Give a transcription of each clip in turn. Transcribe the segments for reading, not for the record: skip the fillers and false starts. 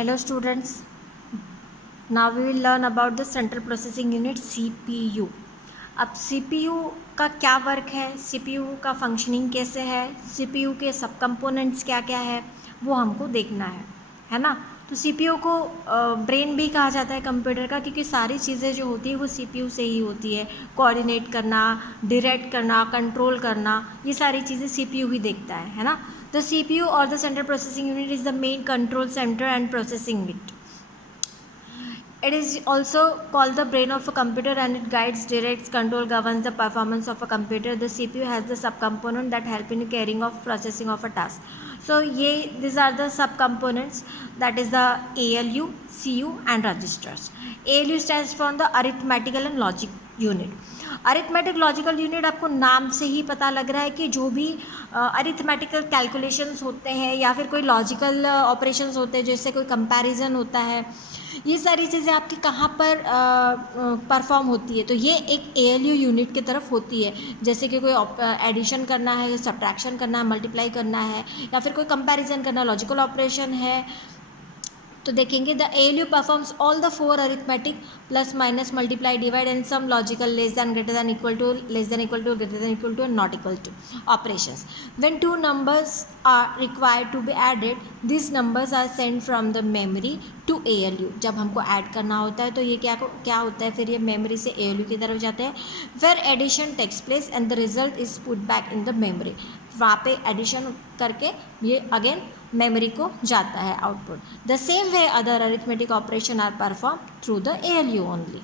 Hello students, now we will learn about the Central Processing Unit CPU. अब CPU का क्या work है, CPU का फंक्शनिंग कैसे है, CPU के सब कंपोनेंट्स क्या क्या है वो हमको देखना है ना। तो CPU को ब्रेन भी कहा जाता है कंप्यूटर का, क्योंकि सारी चीज़ें जो होती है वो CPU से ही होती है। कोऑर्डिनेट करना, डायरेक्ट करना, कंट्रोल करना, ये सारी चीज़ें CPU ही देखता है ना। The CPU or the Central Processing Unit is the main control center and processing it. It is also called the brain of a computer, and it guides, directs, control, governs the performance of a computer. The CPU has the subcomponent that help in carrying of processing of a task. So these are the subcomponents, that is the ALU, CU and registers. ALU stands for the arithmetical and logic unit. Arithmetic logical unit आपको नाम से ही पता लग रहा है कि जो भी अरिथमेटिकल कैलकुलेशंस होते हैं या फिर कोई लॉजिकल ऑपरेशंस होते हैं, जैसे कोई कंपैरिजन होता है, ये सारी चीज़ें आपकी कहाँ पर परफॉर्म होती है। तो ये एक ALU यूनिट की तरफ होती है। जैसे कि कोई एडिशन करना है, सब्ट्रैक्शन करना है, मल्टीप्लाई करना है, या फिर कोई कंपैरिजन करना, लॉजिकल ऑपरेशन है, तो देखेंगे the ALU performs all the 4 arithmetic plus minus multiply divide and some logical less than greater than equal to, less than equal to, greater than equal to and not equal to operations. When two numbers are required to be added, these numbers are sent from the memory to ALU. जब हमको add करना होता है तो ये क्या होता है, फिर ये मेमोरी से ALU की तरफ जाते हैं. Where addition takes place and the result is put back in the memory. वहाँ पे एडिशन करके ये अगेन मेमोरी को जाता है output. The same way other arithmetic operation are perform through the ALU only.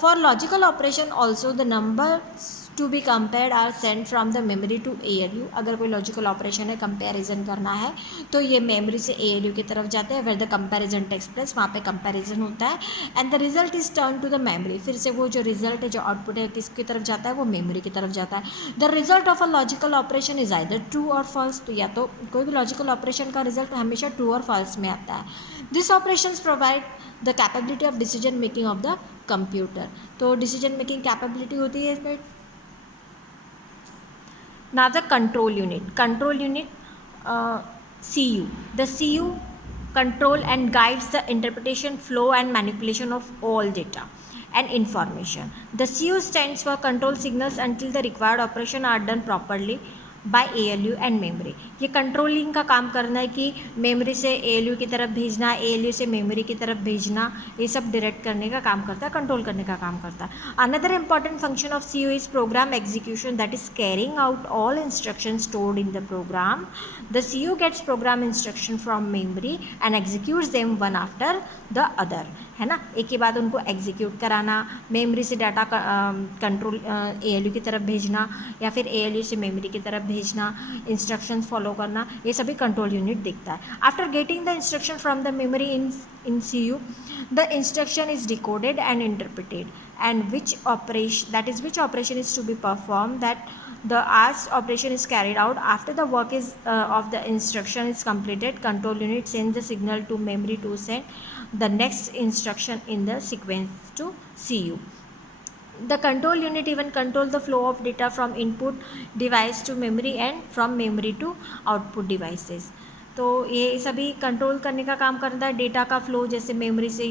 For logical operation also the numbers to be compared are sent from the memory to ALU. अगर कोई logical operation है, comparison करना है, तो ये memory से ALU की तरफ जाते हैं. Where the comparison takes place, वहाँ पे कंपैरिजन होता है. And the result is turn to the memory. फिर से वो जो रिजल्ट है, जो आउटपुट है, किसकी तरफ जाता है, वो मेमोरी की तरफ जाता है. The result of a logical operation is either true और फॉल्स. तो या तो कोई भी लॉजिकल ऑपरेशन का रिजल्ट हमेशा ट्रू और फॉल्स में आता है. This operations provide the capability of decision making of the computer. तो डिसीजन मेकिंग कैपेबिलिटी होती है इसमें. Now the control unit. Control unit, CU. The CU control and guides the interpretation, flow and manipulation of all data and information. The CU stands for control signals until the required operation are done properly by ALU and memory. ये controlling का काम करना है कि memory से ALU की तरफ भेजना, ALU से मेमोरी की तरफ भेजना, ये सब डायरेक्ट करने का काम करता है, कंट्रोल करने का काम करता है. Another important function of CU is program execution, that is carrying out all instruction stored in the program. The CU gets program instruction from memory and executes them one after the other, है ना. एक के बाद उनको execute कराना, memory से data control ALU की तरफ भेजना, या फिर ALU से मेमोरी की तरफ भेजना, इंस्ट्रक्शंस फॉलो करना, ये सभी कंट्रोल यूनिट देखता है. After getting the instruction from the memory in CU, the instruction is decoded and interpreted, and which operation is to be performed, that the asked operation is carried out. After the work is of the instruction is completed, control unit sends the signal to memory to send the next instruction in the sequence to CU. The control unit even control the flow of data from input device to memory and from memory to output devices. तो ये सभी control करने का काम करता है. Data का flow जैसे मेमोरी से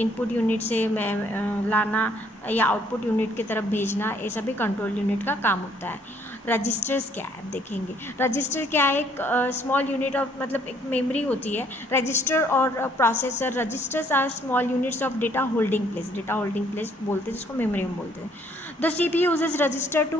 इनपुट यूनिट से लाना या आउटपुट यूनिट की तरफ भेजना, ये सभी कंट्रोल यूनिट का काम होता है. रजिस्टर्स क्या है, देखेंगे. रजिस्टर क्या है, एक स्मॉल यूनिट ऑफ, मतलब एक मेमोरी होती है. रजिस्टर और processor, registers are small units of data holding place. Data holding place बोलते हैं जिसको मेमोरी में बोलते हैं. The CPU uses register to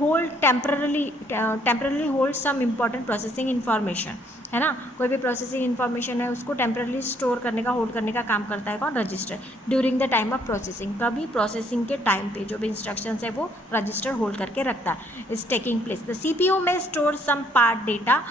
hold temporarily hold some important processing information, है ना. कोई भी प्रोसेसिंग इन्फॉर्मेशन है उसको टेम्परली स्टोर करने का, होल्ड करने का काम करता है कौन, register. During the time of processing, कभी प्रोसेसिंग के टाइम पे जो भी इंस्ट्रक्शंस है वो रजिस्टर होल्ड करके रखता है. Is taking place. The CPU में स्टोर सम पार्ट डेटा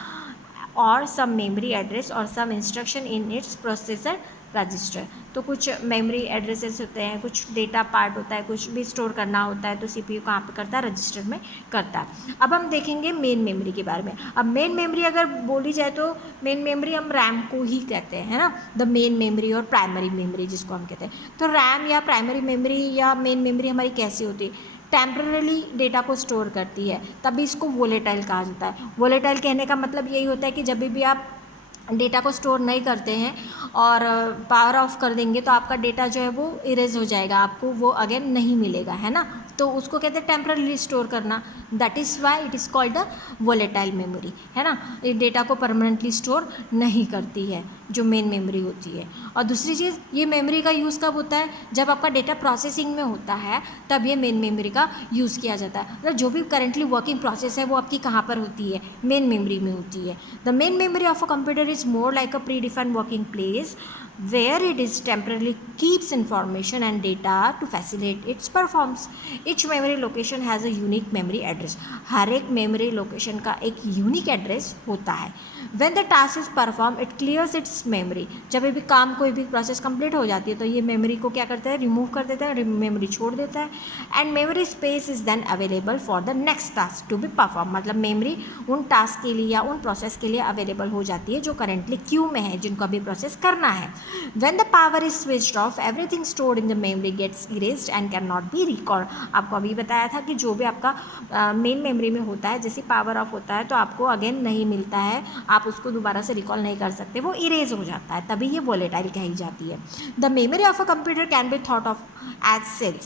और सम मेमोरी एड्रेस और some instruction in its processor register. तो कुछ मेमोरी एड्रेसेस होते हैं, कुछ डेटा पार्ट होता है, कुछ भी स्टोर करना होता है, तो CPU कहाँ पे करता है, रजिस्टर में करता है. अब हम देखेंगे मेन मेमोरी के बारे में. अब मेन मेमोरी अगर बोली जाए तो मेन मेमोरी हम रैम को ही कहते हैं, है ना. द मेन मेमोरी और प्राइमरी मेमोरी जिसको हम कहते हैं. तो रैम या प्राइमरी मेमोरी या मेन मेमोरी हमारी कैसी होती है, टेम्परली डेटा को स्टोर करती है, तभी इसको वोलेटाइल कहा जाता है. वोलेटाइल कहने का मतलब यही होता है कि जब भी आप डेटा को स्टोर नहीं करते हैं और पावर ऑफ कर देंगे तो आपका डेटा जो है वो इरेज हो जाएगा, आपको वो अगेन नहीं मिलेगा, है ना। तो उसको कहते हैं टेम्पररी स्टोर करना, that is why it is called the volatile memory, है ना। ये डेटा को परमानेंटली स्टोर नहीं करती है जो मेन मेमोरी होती है। और दूसरी चीज़, ये मेमोरी का यूज़ कब होता है, जब आपका डेटा प्रोसेसिंग में होता है तब ये मेन मेमोरी का यूज़ किया जाता है। मतलब जो भी करेंटली वर्किंग प्रोसेस है वो आपकी कहाँ पर होती है, मेन मेमोरी में होती है। The main memory of a computer is more like a predefined working place where it is temporarily keeps information and data to facilitate its performance. Each memory location has a unique memory address. हर एक memory location का एक unique address होता है. When the task is performed, it clears its memory. जब भी काम कोई भी प्रोसेस कंप्लीट हो जाती है तो ये मेमोरी को क्या करता है, रिमूव कर देता है, मेमोरी छोड़ देता है, and memory space is then available for the next task to be perform. मतलब मेमोरी उन टास्क के लिए या उन प्रोसेस के लिए अवेलेबल हो जाती है जो करेंटली क्यू में है, जिनको अभी प्रोसेस करना है. When the power is switched off, everything stored in the memory gets erased and cannot be recalled. आपको अभी बताया था कि जो भी आपका मेन मेमोरी में होता है, जैसे पावर ऑफ होता है तो आपको अगेन नहीं मिलता है, आप उसको दोबारा से रिकॉल नहीं कर सकते, वो इरेज हो जाता है, तभी ये वोलेटाइल कही जाती है. The memory of a computer can be thought of as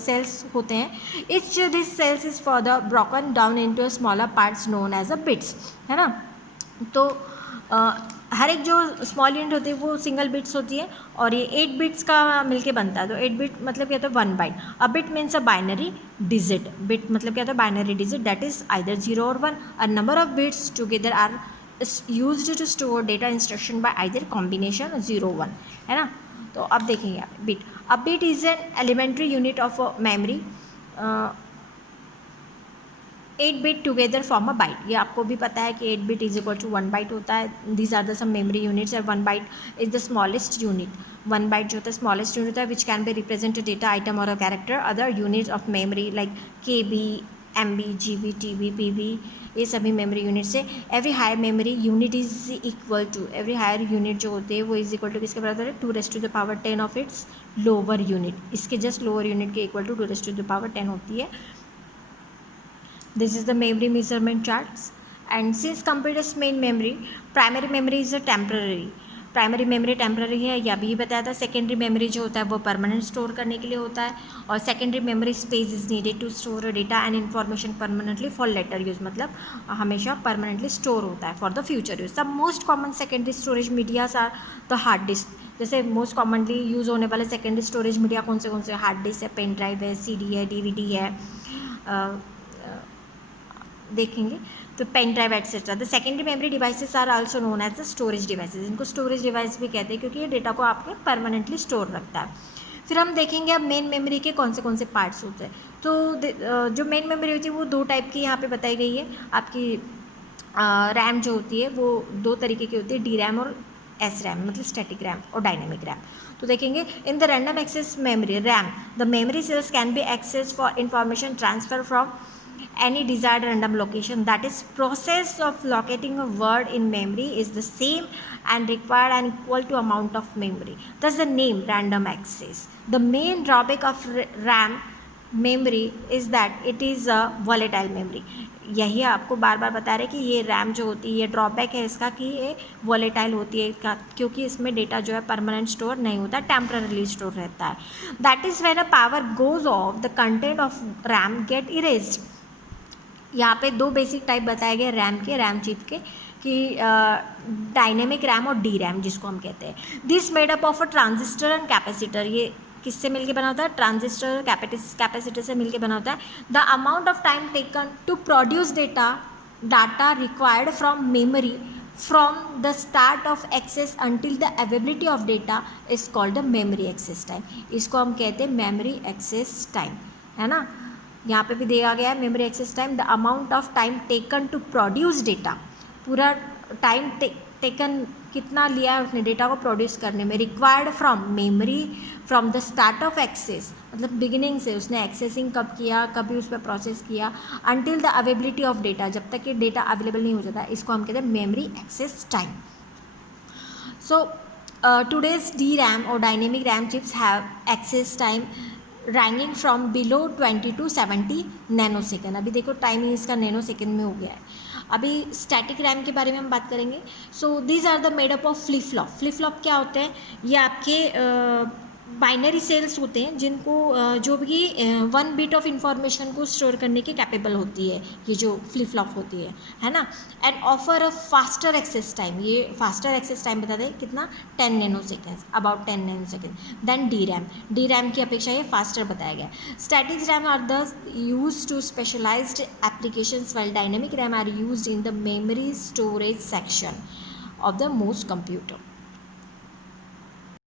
cells होते हैं. Each this cells is further broken down into smaller parts known as a bits, है ना. तो हर एक जो स्मॉल यूनिट होती है वो सिंगल बिट्स होती है और ये 8 बिट्स का मिलके बनता है. तो 8 बिट मतलब क्या होता है, 1 byte. A bit means a binary digit. Bit मतलब क्या होता है, binary digit that is either 0 और 1. A number of bits together are used to store data instruction by either combination 0 1, है ना. तो अब देखेंगे आप bit. A bit is an elementary unit of memory. 8 bit together form a byte. ये आपको भी पता है कि 8 bit is equal to 1 byte होता है. These are the some memory units. 1 byte is the smallest unit. 1 byte जो होता है स्मॉलेस्ट यूनिट होता है which can be represent data item और a character. Other units of memory like KB, MB, GB, TB, PB, ये सभी मेमोरी यूनिट्स है. Every higher memory unit is equal to, every higher unit जो होते हैं वो इज इक्वल टू किसके बराबर है, 2⁻10 ऑफ इट्स लोअर यूनिट. इसके जस्ट लोअर यूनिट के इक्वल टू 2⁻10 होती है. This is the memory measurement charts. And since computer's main memory, primary memory is a temporary. Primary memory temporary है, या भी बताया था. सेकेंडरी मेमोरी जो होता है वो परमानेंट स्टोर करने के लिए होता है. और secondary memory space is needed to store data and information permanently for later use. मतलब हमेशा परमानेंटली स्टोर होता है फॉर द फ्यूचर यूज. सब most common secondary storage medias are the hard disk. जैसे मोस्ट कॉमनली यूज होने वाले secondary storage media कौन से हार्ड डिस्क है, पेन ड्राइव है, CD है, DVD है, देखेंगे तो pen drive etcetera. The secondary memory devices are also known as the storage devices. इनको स्टोरेज डिवाइस भी कहते हैं क्योंकि ये डेटा को आपके परमानेंटली स्टोर रखता है. फिर हम देखेंगे अब मेन मेमोरी के कौन से पार्ट्स होते हैं. तो जो मेन मेमोरी होती है वो 2 टाइप की यहाँ पे बताई गई है. आपकी रैम जो होती है वो 2 तरीके की होती है, DRAM और SRAM, मतलब स्टैटिक रैम और डायनेमिक रैम. तो देखेंगे in the random access memory RAM the memory cells can be access for information transfer from any desired random location. That is, process of locating a word in memory is the same and required an equal to amount of memory. Thus the name random access. The main drawback of RAM memory is that it is a volatile memory. यही आपको बार बार बता रहे कि ये RAM जो होती है, ये ड्रॉबैक है इसका कि ये वॉलेटाइल होती है, क्योंकि इसमें डेटा जो है परमानेंट स्टोर नहीं होता, टेम्पररीली स्टोर रहता है. That is when a power goes off the content of RAM get erased. यहाँ पे 2 बेसिक टाइप बताए गए रैम के, रैम चिप के, कि डायनेमिक रैम और DRAM जिसको हम कहते हैं. This made up of a transistor and capacitor. ये किससे मिलके बना होता है, ट्रांजिस्टर कैपेसिटर से मिलके बना होता है. The amount of time taken to produce data required from memory from the start of access until the availability of data is called the memory access time. इसको हम कहते हैं मेमोरी एक्सेस टाइम, है ना. यहाँ पे भी दिया गया है memory access time. The amount of time taken to produce data. पूरा टाइम टेकन कितना लिया है उसने डेटा को प्रोड्यूस करने में. Required from memory from the start of access, मतलब बिगिनिंग से उसने एक्सेसिंग कब किया, कभी उस पर प्रोसेस किया, until the availability of data, जब तक कि डेटा अवेलेबल नहीं हो जाता. इसको हम कहते हैं memory access time. So todays DRAM और dynamic RAM chips have access time ranking from below 20 to 70 nanosecond. अभी देखो टाइम इसका नैनो सेकेंड में हो गया है. अभी स्टैटिक रैम के बारे में हम बात करेंगे. So these are the made up of flip flop. Flip flop क्या होते हैं? ये आपके बाइनरी सेल्स होते हैं जिनको जो भी 1 बिट ऑफ इंफॉर्मेशन को स्टोर करने के कैपेबल होती है, ये जो फ्लिप फ्लॉप होती है ना. And offer a faster access time. ये फास्टर एक्सेस टाइम बता दें कितना, 10 nanoseconds, about 10 nanosecond then D RAM. D RAM की अपेक्षा ये फास्टर बताया गया. Static RAM are the use to specialized applications while dynamic RAM are used in the memory storage section of the most computer.